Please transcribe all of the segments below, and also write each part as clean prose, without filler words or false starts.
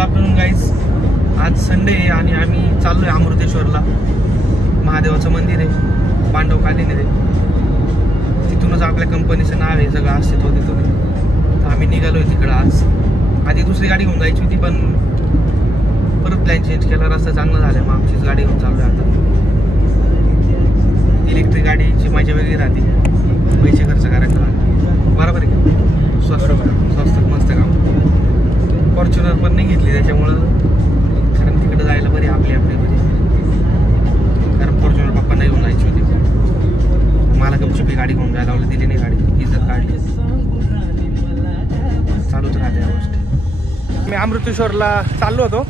Afternoon guys. आज Sunday आहे आणि आम्ही चाललो आहे अमृतेश्वरला. महादेवाचं मंदिर आहे, पांडवकालीन आहे. तिथूनच आपल्या कंपनीचं नाव आहे, सगळं अस्तित्व तिथून. तर आम्ही निघालोय तिकडं आज. आधी दुसरी गाडी घेऊन जायची होती पण परत प्लॅन चेंज केला. रस्ता चांगला झाला मग आमचीच गाडी घेऊन चाललोय आता. इलेक्ट्रिक गाडीची मजा वेगळी राहते, पैसे खर्च करायला लागते. बरोबर आहे का? स्वस्त मस्त काम. फॉर्च्युनर पण नाही घेतली त्याच्यामुळं, कारण तिकडे जायला बरी आपली बरी. कारण फॉर्च्युनर पप्पा नाही घेऊन जायची होती. मला गपचुपी गाडी घेऊन जायला लावलं, दिली नाही गाडी, इज्जत काढली. चालूच राहते या गोष्टी. मी अमृतेश्वरला चाललो होतो.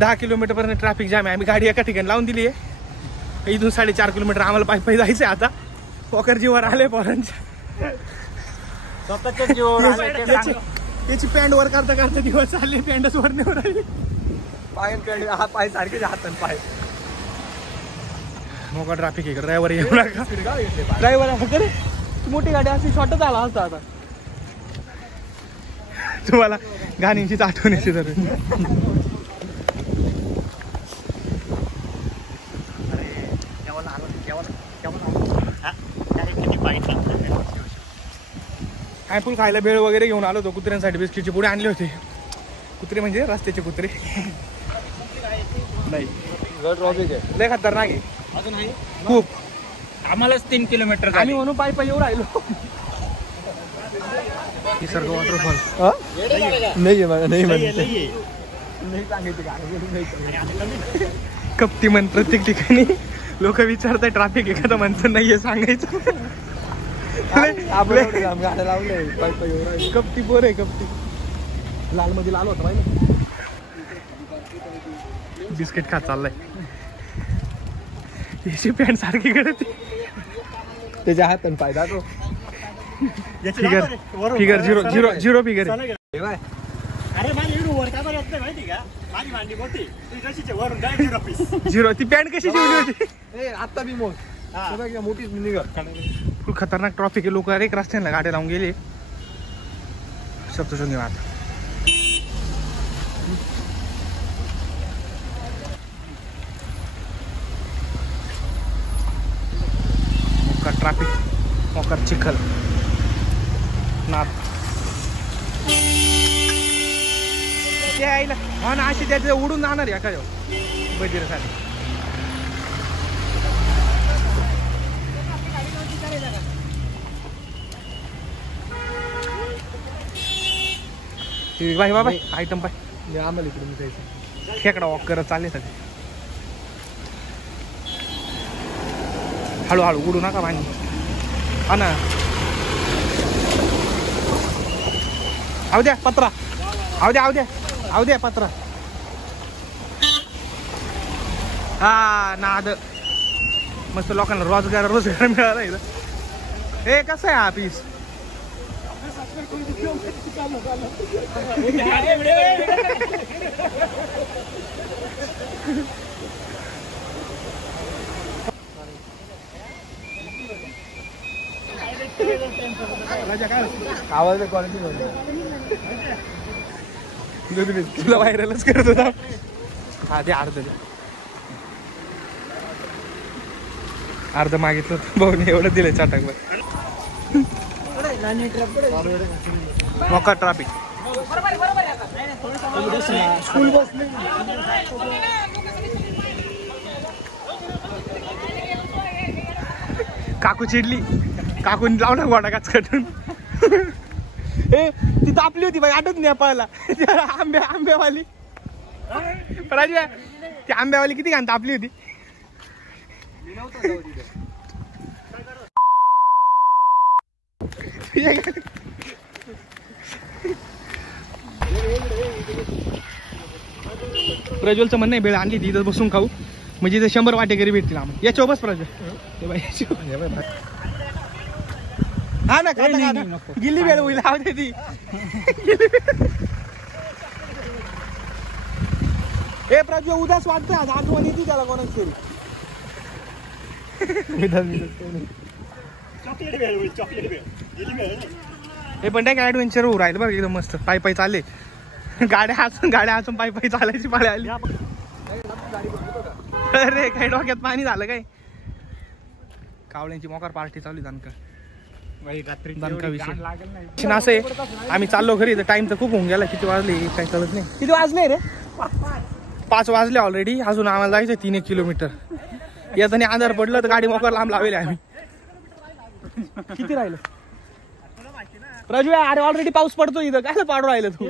10 किलोमीटरपर्यंत ट्रॅफिक जाम आहे. आम्ही गाडी एका ठिकाणी लावून दिली आहे. इथून 4.5 किलोमीटर आम्हाला पायी जायचं आहे. आता पॉकर जीवर आले पोरांच्या, स्वतःच्याच जीवावर आले. त्याची पॅन्ट वर करता करता दिवस चालले, पॅन्टच वर नाही राहिली. पाय सारखे हात आणि पाय मोका ट्रॅफिक आहे. ड्रायव्हर येऊ नका. ड्रायव्हर फक्त रे मोठी गाडी असली शॉर्टच आला असता. आता तुम्हाला गाण्यांचीच आठवण येते. तर ॲपल खायला भेळ वगैरे घेऊन आलो होतो. कुत्र्यांसाठी बिस्किटचे पुढे आणले होते. कुत्रे म्हणजे रस्त्याचे कुत्रे नाही, लय खतरनाक आहे. अजून आहे खूप. आम्हालाच 3 किलोमीटर आम्ही म्हणून पायी येऊ राहिलो. निसर्ग वॉटरफॉल नाही कप्ती म्हण. प्रत्येक ठिकाणी लोक विचारतात ट्रॅफिक एखादा म्हणतं नाहीये सांगायचं. कप्ती पोर आहे कप्ती. लाल मध्ये लाल होता माहिती. बिस्किट खात चाललाय. याची पॅन्ट सारखी करते. त्याच्या हातान पाय दाखव. फिगर 0 फिगर आहे. अरे माझी वर काय येत नाही माहिती का? माझी मांडी मोठी, ती कशीचे वरून डायरेक्ट 0 पीस. 0. ती पॅन्ट कशी शिवली होती? आता बी मोठ मोठीच निघत. खूप खतरनाक ट्रॉफिक आहे. लोक एक रस्त्याला गाड्या लावून गेले. सप्तशृंगी मार्ग. मोकार ट्रॅफिक, मोकार चिखल, नाथ यायला हा ना. अशी त्याचं उडून जाणार या का बजीरसाठी. बाय बाबा आयटम पाय. आम्हाला इकडून जायचं. खेकडा वॉक करत चालले सगळे. हळूहळू उडू नका पाणी. हा ना. आऊ द्या पत्रा. आऊ द्या पत्रा. हा नाद. मस्त लोकांना रोजगार मिळाला इथं. हे कसं आहे हा पीस? आवाज क्वालिटी तुला व्हायरलच करत होता. हा ते अर्ध मागितलं होतं भाऊने, एवढं दिलं चाटकभर. मोका ट्रॅफिक. स्कूल बस काकू चिडली. काकून लावला गोडा काच कटून. ए ती तापली होती बाई, आठवत नेपाळला आंब्यावाली. राजू ती आंब्यावाली किती घाण तापली होती. प्रज्वलचं म्हणणं आहे भेळ आणली ती इथं बसून खाऊ, म्हणजे इथे 100 वाटेकरी भेटतील आम्हाला. याच्या बस प्रज्वल. हा ना खाता गिल्ली भेळ होईल. आवडते ती ए प्रज्वल उदास वाटतंय आज. आठवण येते त्याला कोणाची तरी. हे पण काय ऍडव्हेंचर होऊ राहिलं बरं एकदम मस्त. पायी चालले. गाड्या हसून पायी पायी चालायची पाळी आली. अरे काही डोक्यात पाणी झालं काय. कावळ्यांची मोकार पार्टी चालू दणका विषय असं आहे. आम्ही चाललो घरी तर टाइम तर खूप होऊन गेला. किती वाजले काही कळत नाही. किती वाजले रे? 5 वाजले ऑलरेडी. अजून आम्हाला जायचं 3-1 किलोमीटर. येताना आधार पडलं तर गाडी मोकार लांब लावले आम्ही. किती राहिलं राजू? अरे ऑलरेडी पाऊस पडतो इथं. काय पाडू राहिलं तू?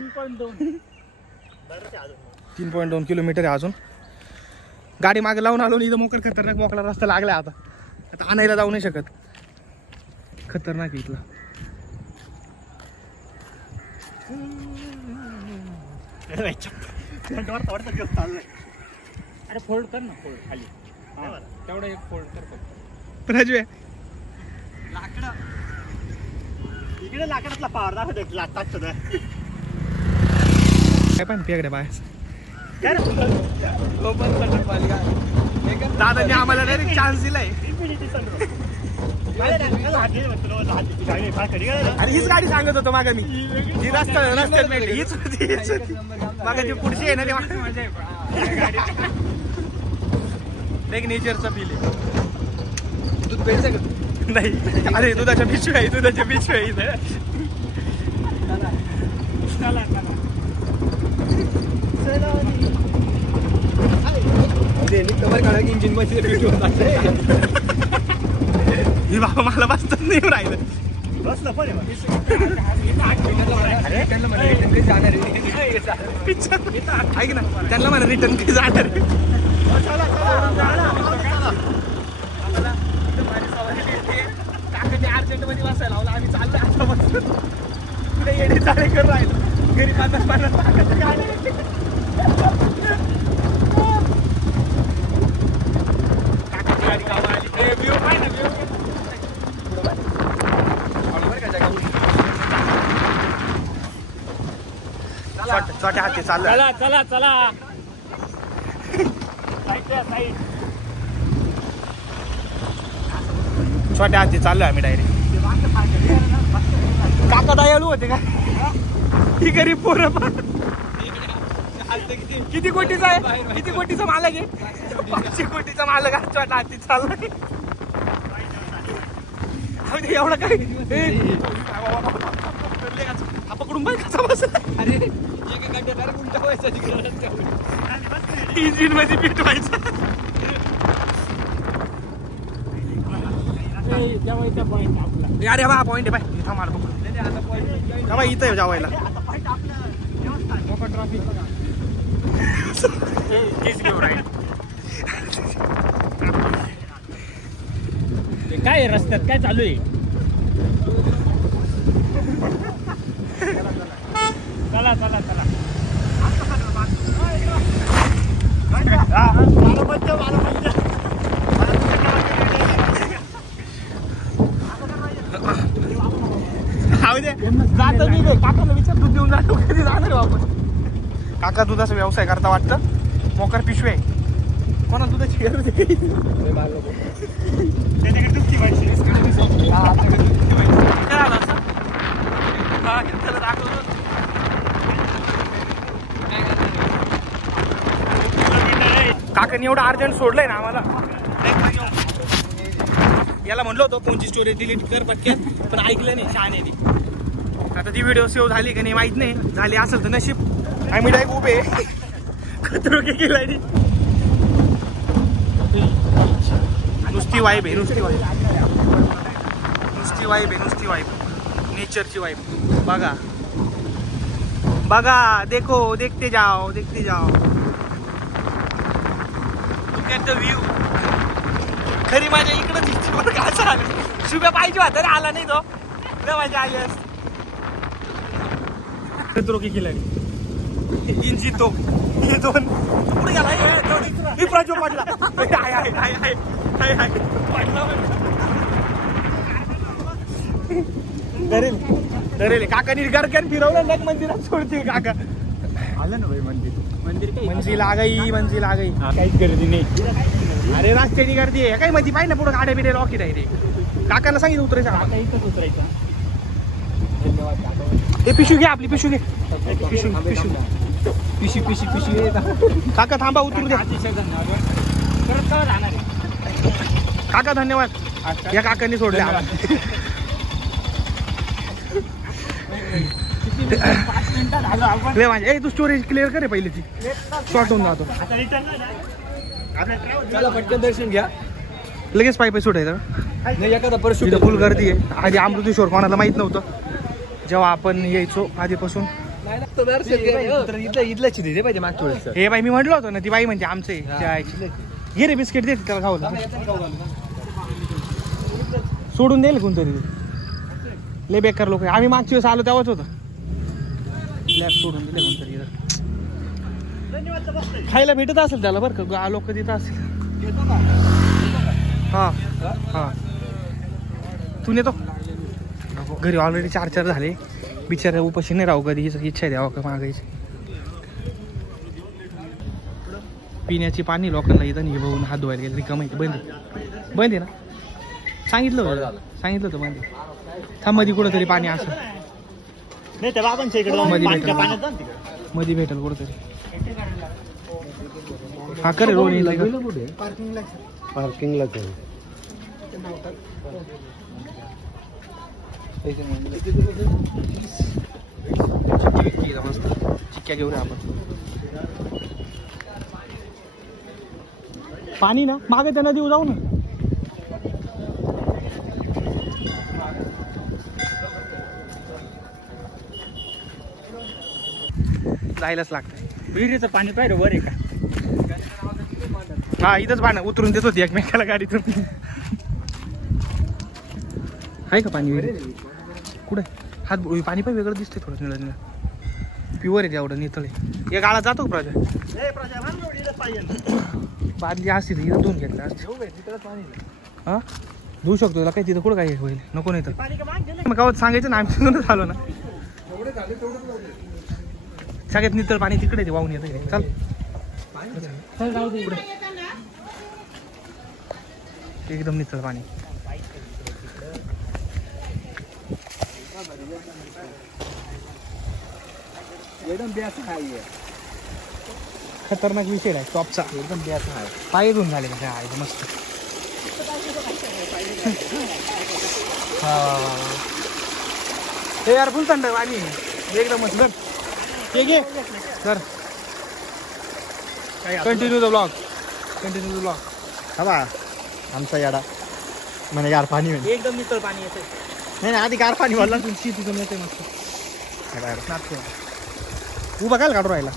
3.2 किलोमीटर आहे अजून. गाडी मागे लावून आलो. इथं मोकर खतरनाक मोकळा रस्ता लागलाय. आता आणायला जाऊ नाही शकत. खतरनाक इथला. अरे फोल्ड कर ना. फोल्ड खाली तेवढं एक फोल्ड कर. राजू लाकडं इकडे लाकडातला पावर दाखवतो. लागतात काय पण पेकडे बाय. दादाने आम्हाला डायरेक्ट चान्स दिलाय. अरे हीच गाडी सांगत होतो मागे मी. जी रस्त्यात भेटली हीच होती. मागे ती पुढची आहे ना ते एक नेचरचा फील आहे. दूध प्यायचं का? नाही. अरे दुधाच्या पिशव्या आहे. दुधाच्या पिशव्या इथं. इंजिन मध्ये बाबा मला बसतात नाही राहिलं. बसलं पण ऐक ना त्यांना मला रिटर्न किती जाणार. काकाने अर्जंट मध्ये बसायला लावला. आम्ही चाललो आता बसून. कुठे येणे चाळे करून राहिलो. घरी 50-50 काकाची गाडी. काकाची गाडी गावा आली. व्ह्यू पाहिजे ना. व्ह्यू छोट्या हाती चालू. चला चला चला. छोट्या हाती चाललोय आम्ही डायरेक्ट. काका दयालू होते का? ही गरीब पोरं. किती कोटीचा आहे? किती कोटीचा मालक आहे? 500 कोटीचा मालक आहे. छोट्या हाती चाललाय. एवढं काय पकडून बाय कसा बस. अरे इंजिन मध्ये पिटवायचं. अरे बा पॉईंट आहे बाय. इथं मार पकडून इथं आहे जावायला. काय रस्त्यात काय चालू आहे? चला चला चला. जात मी काकाला विचार दूध देऊन जातो. कधी जाणार वापस? काका दुधाचा व्यवसाय करता वाटतं. मोकर पिशवे कोणा दुधाची गरज आहे? काकाने एवढं अर्जंट सोडलंय ना आम्हाला. याला म्हणलो होतो फोनची स्टोरेज डिलीट कर पटक्यात, पण ऐकलं नाही. छान आहे ती. आता ती व्हिडिओ सेव्ह झाली का नाही माहित नाही. झाली असेल तर नशीब. आम्ही डायरेक्ट उभे खतरो के केलाय. नुसती वाईब आहे. नुसती वाईब. नुसती वाईब आहे. नुसती वाईब. नेचरची वाईब. बघा बघा. देखो देखते जाओ देखते जाओ. Look at the view. खरी माझ्या इकडं दिसते बरं का. असं आलं शुभ्या पाहिजे होता रे. आला नाही तो. माझ्या आली असते. की केला इंजिन तो हे दोन पुढे गेला. प्रजो पडला. धरेल काकानी गरकन फिरवलं ना मंदिरात सोडतील. काका आलं ना भाई मंदिर. मंदिर काही मंजिल आ गई. मंजिल आ गई. काहीच गर्दी नाही. अरे रस्त्याची गर्दी आहे काही मध्ये पाहिजे ना. पुढे गाड्या बिड्या रॉकेट आहे रे. काकांना सांगितलं उतरायचं. आता इथंच उतरायचं. धन्यवाद. हे पिशवी घे, आपली पिशवी घे. पिशवी पिशवी पिशी पिशी पिशी. काका थांबा, उतरू द्या. अतिशय धन्यवाद. परत कवा जाणार आहे? काका धन्यवाद. या काकांनी सोडले आम्हाला. 5 मिनिटात आलो आपण. लय माझ्या ए तू स्टोरेज क्लिअर करे पहिले ती शॉर्ट होऊन जातो. आता रिटर्न नाही ना. आपल्या ट्रॅव्हल चला पटकन दर्शन घ्या. लगेच पायी सुटायचं. नाही एखादा परत इथं फुल गर्दी आहे. आधी अमृतेश्वर कोणाला माहित नव्हतं जेव्हा आपण यायचो आधीपासून. इथल्याची दिली पाहिजे मागच्या वेळेस. हे बाई मी म्हटलं होतं ना, ती बाई म्हणजे आमचं आहे. घे रे बिस्किट दे त्याला खावलं. सोडून देईल कोणतरी. लय बेकार लोक. आम्ही मागच्या वेळेस आलो तेव्हाच होतं. सोडून दिले कोणतरी. धन्यवाद बघतोय. खायला भेटत असेल त्याला बरं का, लोक देत असेल. हा हा तू नेतो घरी. ऑलरेडी 4 झाले. बिचारा उपाशी नाही राहू कधी. इच्छा द्यावं का मागायची. पिण्याची पाणी लोकांना इथं नाही बघून हात धुवायला गेले रिकाम आहे. बंद बंद आहे ना. सांगितलं होतं बंद. थांब मध्ये कुठं तरी पाणी असं नाही त्या बाबांच्या इकडे मध्ये पाण्यात भेटेल. जाऊन तिकडे. मध्ये भेटेल कुठं तरी. हा करे रोड पार्किंगला मस्त चिक्क्या घेऊन आपण. पाणी ना मागे त्यांना देऊ जाऊ ना. जायलाच लागतं. विहिरीचं पाणी पाहिजे वर आहे का? हा इथंच पाणी उतरून देत होती एकमेकाला गाडीतून. आहे का पाणी विहिरी? कुठे हात पाणी पण वेगळं दिसतंय थोडं निळं निळं. प्युअर आहे तेवढं नितळ आहे. या गाळा जातो का प्राजा? बादली असते तर इथं धुवून घेतलं असतं. हा धुवू शकतो त्याला काही. तिथं कुठं काही होईल नको. नाही तर मग गावात सांगायचं ना, आम्ही तिथूनच आलो ना. सगळ्यात नितळ पाणी तिकडे ते वाहून येतं. चल पुढे. एकदम नितळ पाणी. एकदम बेस्ट आहे. खतरनाक विषय आहे टॉपचा. एकदम बेस्ट आहे. पाय धुवून झाले का काय मस्त. हा हे यार फुल थंड पाणी एकदम मस्त. हे घे सर. Continue the blog. हवा आमचा याडा म्हणे गार पाणी म्हणे. एकदम नितळ पाणी येते. नाही आधी गार पाणी बोलला. तिथून येते मस्त. उभा काय काढू राहिला.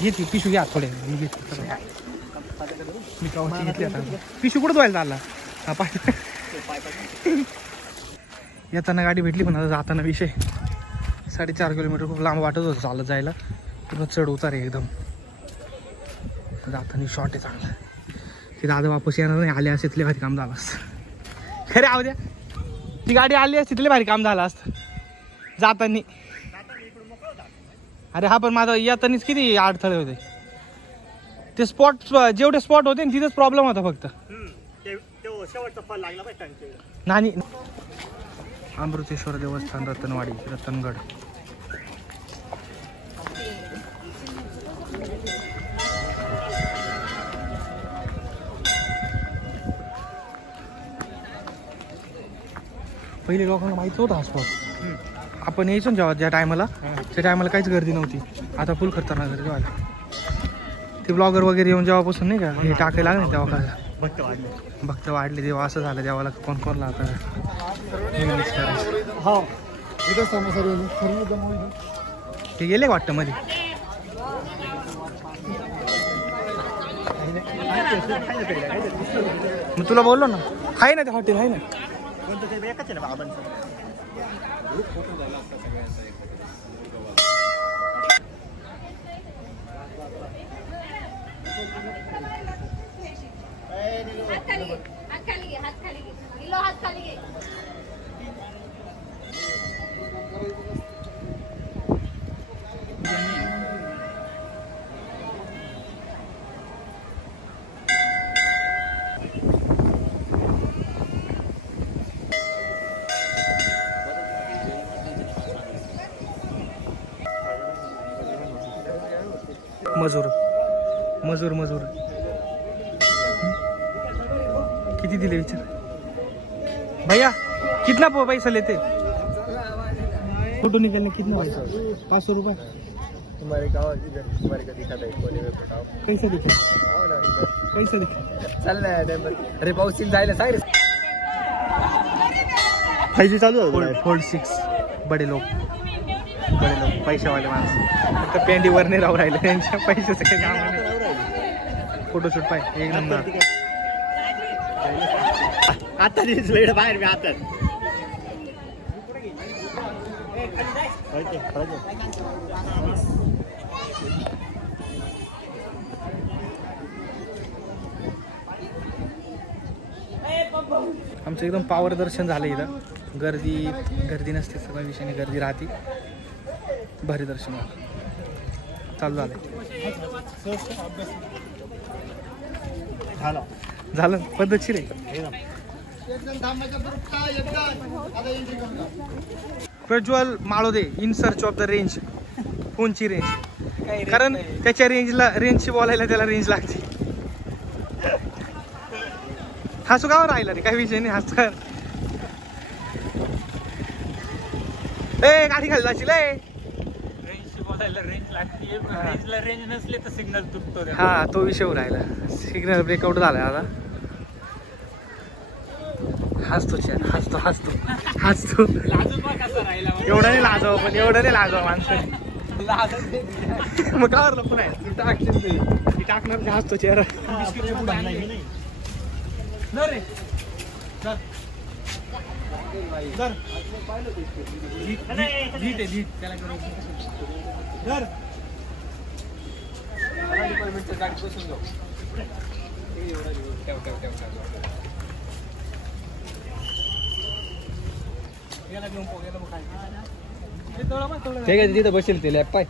घेते पिशू घ्या थोडे. मी घेते मी कावची घेतली आता. पिशू कुठं धुवायला चालला. हा पाय. येताना गाडी भेटली पण आता जाताना विषय. 4.5 किलोमीटर खूप लांब वाटत होतं चालत जायला. पूर्ण चढ उतार आहे एकदम. जाताना शॉर्ट आहे चांगला. ते दादा वापस येणार नाही. आले असते तिथे भारी काम झालं असतं. खरे आव द्या. ती गाडी आली असती तिथे भारी काम झालं असतं जातानी. अरे हा पण माझा येतानीच किती अडथळे होते. ते स्पॉट जेवढे स्पॉट होते ना तिथेच प्रॉब्लेम होता फक्त. शेवटचा फळ लागला पाहिजे. नाही अमृतेश्वर देवस्थान रतनवाडी रतनगड. पहिले लोकांना माहित नव्हतं हा स्पॉट. आपण यायचो ना जेव्हा ज्या टायमाला त्या टायमाला काहीच गर्दी नव्हती. आता फुल खतरनाक गर्दी व्हायला. ते ब्लॉगर वगैरे येऊन जेव्हापासून नाही का हे टाकायला लागले तेव्हा काय भक्त वाढले. तेव्हा असं झालं देवाला कोण कोणला आता हो ते गेले वाटतं मध्ये. मग तुला बोललो ना आहे ना ते हॉटेल आहे ना. कोणतं ते एकच आहे ना बाबांचं. हात खाली घे. मजूर मजूर मजूर किती दिले विचार भैया कितना पैसा लेते फोटो निकलने कितना 500 रुपये तुम्हारे गाँव इधर तुम्हारे का दिखा था कोने में बताओ कैसे दिखे आओ ना इधर कैसे दिखे चल ना नंबर अरे पाऊस चिल जायला सांग रे 5G चालू आहे फोल्ड 6 बडे लोक पैशावाले माणसं फक्त पेंडीवर नाही राहू राहिले त्यांच्या पैशाचं काही काम नाही फोटोशूट पाय एक नंबर आता दिसलं बाहेर मी आता आमचं एकदम पावर दर्शन झालं इथं गर्दी नसते सगळ्या विषयाने गर्दी राहते भारी दर्शन चालू झालं पद्धतशीर आहे Prajwal Malode in search of the range फोनची रेंज कारण त्याच्या रेंजशी बोलायला त्याला रेंज लागते हसू गाव राहिला रे काही विषय नाही हसू ए गाडी खाली जाशील रेंजशी बोलायला रेंज लागते रेंजला रेंज नसले तर सिग्नल तुटतो रे. हा तो विषय राहिला सिग्नल ब्रेकआउट झालाय आता हसतो चॅन हसतो लाजून बघ कसा राहिला मग. एवढं नाही लाजावं पण एवढं नाही लाजावं माणसं मग का वरलं पुन्हा टाकणार हसतो चेहरा ठीक आहे तिथं बसेल ते लॅप पाय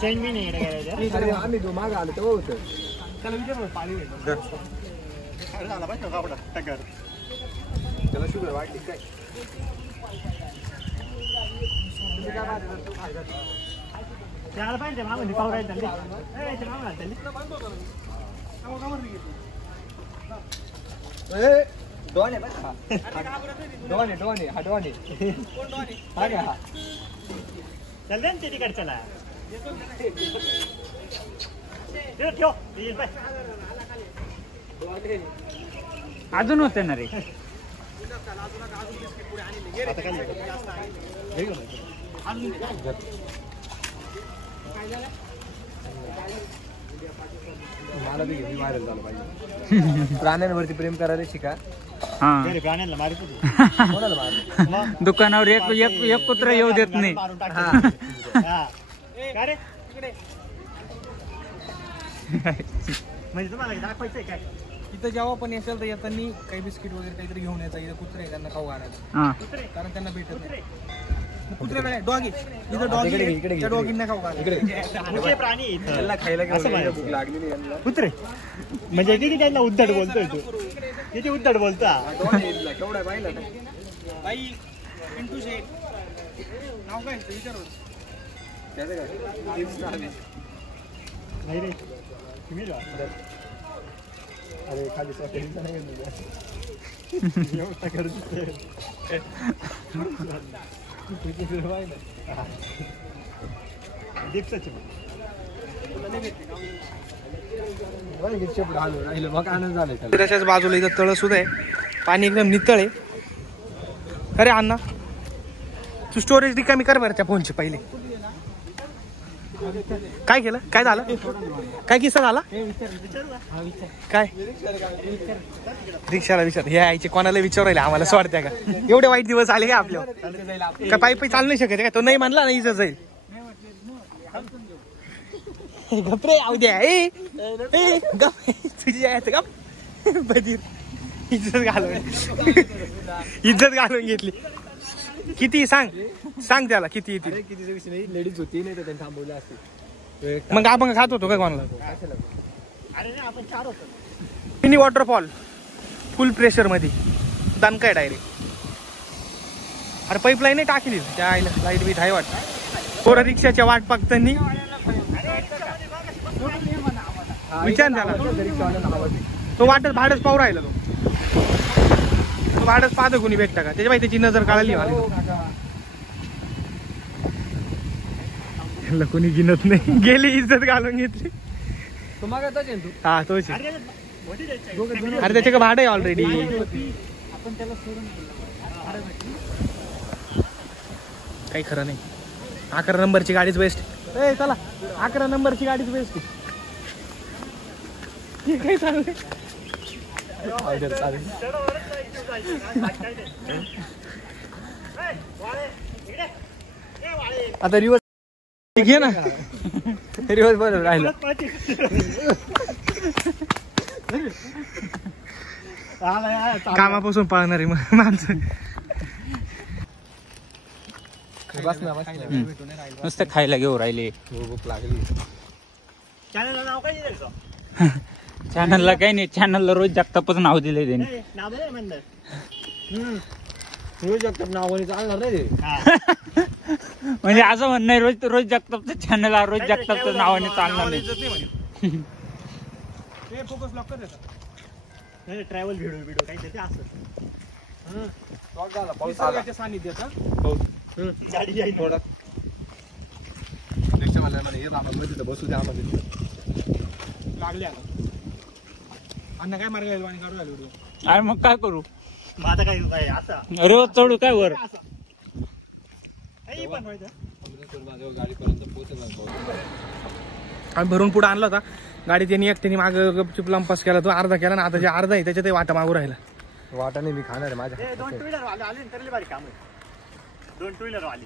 चेंज मी नाही आम्ही जो माग आलो तेव्हा होतं त्याला शुगर वाटली काय त्याला पाहिजे मागून पाव राहील डॉन आहे डॉन आहे हा डॉन आहे हा का हा चल दे ते तिकडे चला ठेव अजून होते ना रे आता काय मला बी घेऊन व्हायरल झालं पाहिजे प्राण्यांवरती प्रेम करायला शिका हा प्राण्यांना मारित कोणाला मार दुकानावर एक कुत्रा येऊ देत नाही. म्हणजे तुम्हाला दाखवायचंय काय इथं जेव्हा पण असेल तर येताना काही बिस्किट वगैरे काहीतरी घेऊन यायचं इथं कुत्रे आहे त्यांना खाऊ घालायचं हा कारण त्यांना भेटत नाही कुत्रे नाही डॉगी इथं डॉगी त्या डॉगींना खाऊ घालायचं मुके प्राणी आहेत. त्याला खायला असं घेऊन म्हणायचं. भूक लागलेली यांना कुत्रे म्हणजे किती त्यांना उद्धट बोलतोय तू किती उद्धट बोलता डॉन आहे इथला, केवढा पाहिला ना बाई पिंटू शेठ नाव काय विचारलं त्याचं काय टिप्स नाही नाही रे तुम्ही जा. अरे खाली स्वतःचा नाही गेलो व्यवस्था करत राहिलं मग आनंद झालाय त्याला त्याच्याच बाजूला इथं तळ सुद्धा आहे पाणी एकदम नितळ आहे अरे अण्णा तू स्टोरेज रिकामी कर बरं त्या फोनची पहिले काय केलं काय झालं काय किस्सा झाला काय रिक्षाला विचार हे आईचे कोणाला विचारायला आम्हाला स्वारत्या का एवढे वाईट दिवस आले का आपल्यावर काय पायी पायी चालू नाही शकत का तो नाही म्हणला ना इथं जाईल गपरे आऊ द्या गप तुझी यायचं गप बधीर इज्जत घालून घेतली किती सांग त्याला किती येते किती विषय नाही लेडीज होती नाही तर त्यांनी थांबवलं असते मग आपण खात होतो काय कोणाला अरे आपण चार होतो मिनी वॉटरफॉल फुल प्रेशर मध्ये दणकाय डायरेक्ट. अरे पाईपलाईन नाही टाकली त्या आईला, लाईट बीट आहे वाटतं. पोरं रिक्षाच्या वाट बघतानी विचार झाला तो वाटच भाडच पाहू राहिला. तो भाडच पाहतो कोणी भेटता का त्याच्या बाई त्याची नजर काढली मला कोणी गिनत नाही. गेली इज्जत घालून घेतली. हा तोच आहे. अरे त्याच्या का भाडं आहे ऑलरेडी. काही खरं नाही. 11 नंबरची गाडीच बेस्ट. ए चला 11 नंबरची गाडीच बेस्ट. काय चाललंय आता रिवर्स घे ना. रिवर्स बरोबर राहिलं. कामापासून पाळणारी माणसं. नुसतं खायला घेऊ राहिले. भूक लागली. चॅनलला नाव काय दिलं चॅनलला काही नाही. चॅनलला रोज जगतापच नाव दिले त्यांनी. नाव दिलं म्हणलं. रोज जगताप नावाने चालणार नाही ते. म्हणजे असं म्हणणं आहे रोज जगतापचं चॅनल रोज जगतापचं नावाने चालणार नाही. फोकस लॉक कर ट्रॅव्हल व्हिडिओ काही त्याचे असं सानिध्यात. गाडी आहे थोडा रिक्षावाल्याला हे तिथं बसू द्या आम्हाला. लागले आता अण्णा काय मार्ग आणि काढू राहिलो व्हिडिओ. अरे मग काय करू. माझा काय काय असा रोज चढू काय वर. काही पण व्हायचं. गाडीपर्यंत पोहोचला. आम्ही भरून पुढे आणला होता गाडी. त्यांनी एकट्याने माग गपचूप लंपास केला. तो अर्धा केला ना. आता जे अर्धा आहे त्याच्यात वाटा मागू राहिला. वाटाने मी खाणार आहे माझ्या. 2 टू व्हीलर वाले आले तरी भारी काम आहे. 2 टू व्हीलर वाले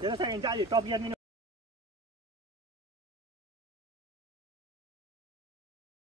त्याला सांगितलं आली टॉप गिअर